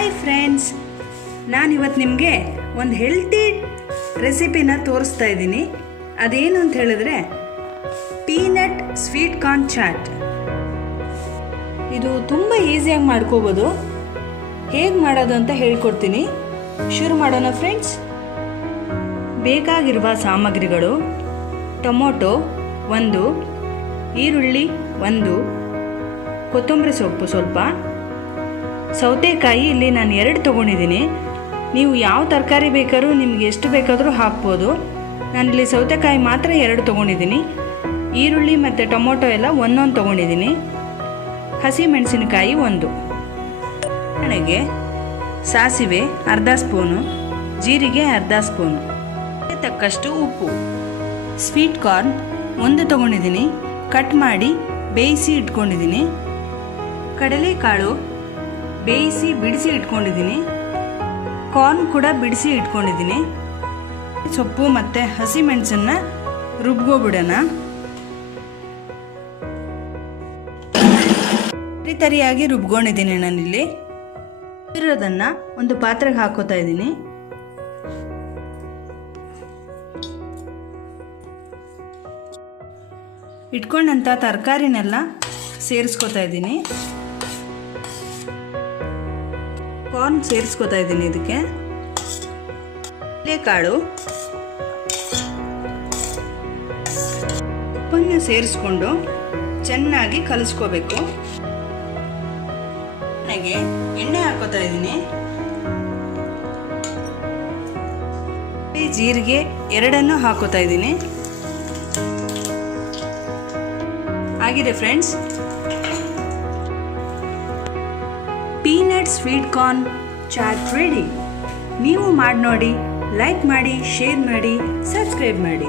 Hi friends ನಾನು ಇವತ್ತು ನಿಮಗೆ ಒಂದು ಹೆಲ್ತಿ ರೆಸಿಪಿನ ತೋರಿಸ್ತಾ ಇದ್ದೀನಿ. ಅದೇನು ಅಂತ ಹೇಳಿದ್ರೆ ಪೀನಟ್ ಸ್ವೀಟ್ ಕಾರ್ನ್ ಚಾಟ್ ಇದು ತುಂಬ ಈಸಿಯಾಗಿ ಮಾಡ್ಕೋಬೋದು. ಹೇಗೆ ಮಾಡೋದು ಅಂತ ಹೇಳ್ಕೊಡ್ತೀನಿ. ಶುರು ಮಾಡೋಣ ಫ್ರೆಂಡ್ಸ್ ಬೇಕಾಗಿರುವ ಸಾಮಗ್ರಿಗಳು, ಟೊಮೊಟೊ ಒಂದು, ಈರುಳ್ಳಿ ಒಂದು, ಕೊತ್ತಂಬರಿ ಸೊಪ್ಪು ಸ್ವಲ್ಪ. ಸೌತೆಕಾಯಿ ಇಲ್ಲಿ ನಾನು ಎರಡು ತೊಗೊಂಡಿದ್ದೀನಿ. ನೀವು ಯಾವ ತರಕಾರಿ ಬೇಕಾದರೂ ನಿಮ್ಗೆ ಎಷ್ಟು ಬೇಕಾದರೂ ಹಾಕ್ಬೋದು. ನಾನಿಲ್ಲಿ ಸೌತೆಕಾಯಿ ಮಾತ್ರ ಎರಡು ತೊಗೊಂಡಿದ್ದೀನಿ. ಈರುಳ್ಳಿ ಮತ್ತು ಟೊಮೊಟೊ ಎಲ್ಲ ಒಂದೊಂದು ತೊಗೊಂಡಿದ್ದೀನಿ. ಹಸಿ ಮೆಣಸಿನಕಾಯಿ ಒಂದು. ನನಗೆ ಸಾಸಿವೆ ಅರ್ಧ ಸ್ಪೂನು, ಜೀರಿಗೆ ಅರ್ಧ ಸ್ಪೂನು. ತಕ್ಕಷ್ಟು ಉಪ್ಪು. ಸ್ವೀಟ್ ಕಾರ್ನ್ ಒಂದು ತೊಗೊಂಡಿದ್ದೀನಿ. ಕಟ್ ಮಾಡಿ ಬೇಯಿಸಿ ಇಟ್ಕೊಂಡಿದ್ದೀನಿ. ಕಡಲೆಕಾಳು ಬೇಯಿಸಿ ಬಿಡಿಸಿ ಇಟ್ಕೊಂಡಿದ್ದೀನಿ. ಕಾರ್ನ್ ಕೂಡ ಬಿಡಿಸಿ ಇಟ್ಕೊಂಡಿದ್ದೀನಿ. ಸೊಪ್ಪು ಮತ್ತು ಹಸಿ ಮೆಣಸನ್ನ ರುಬ್ಗೋಬಿಡೋಣ. ತರಿ ತರಿಯಾಗಿ ರುಬ್ಕೊಂಡಿದ್ದೀನಿ ನಾನಿಲ್ಲಿ. ಇರೋದನ್ನು ಒಂದು ಪಾತ್ರೆಗೆ ಹಾಕೋತಾ ಇದ್ದೀನಿ. ಇಟ್ಕೊಂಡಂಥ ತರಕಾರಿನೆಲ್ಲ ಸೇರಿಸ್ಕೊತಾ ಇದ್ದೀನಿ. ಕಾರ್ನ್ ಸೇರಿಸ್ಕೊತಾ ಇದ್ದೀನಿ ಇದಕ್ಕೆ. ಕಾಳು ಉಪ್ಪನ್ನು ಸೇರಿಸ್ಕೊಂಡು ಚೆನ್ನಾಗಿ ಕಲಿಸ್ಕೋಬೇಕು. ನನಗೆ ಎಣ್ಣೆ ಹಾಕೋತಾ ಇದ್ದೀನಿ. ಜೀರಿಗೆ ಎರಡನ್ನು ಹಾಕೋತಾ ಇದ್ದೀನಿ. ಆಗಿದೆ friends peanut sweet corn chaat ready ನೀವು ಮಾಡಿ ನೋಡಿ ಲೈಕ್ ಮಾಡಿ ಶೇರ್ ಮಾಡಿ ಸಬ್ಸ್ಕ್ರೈಬ್ ಮಾಡಿ.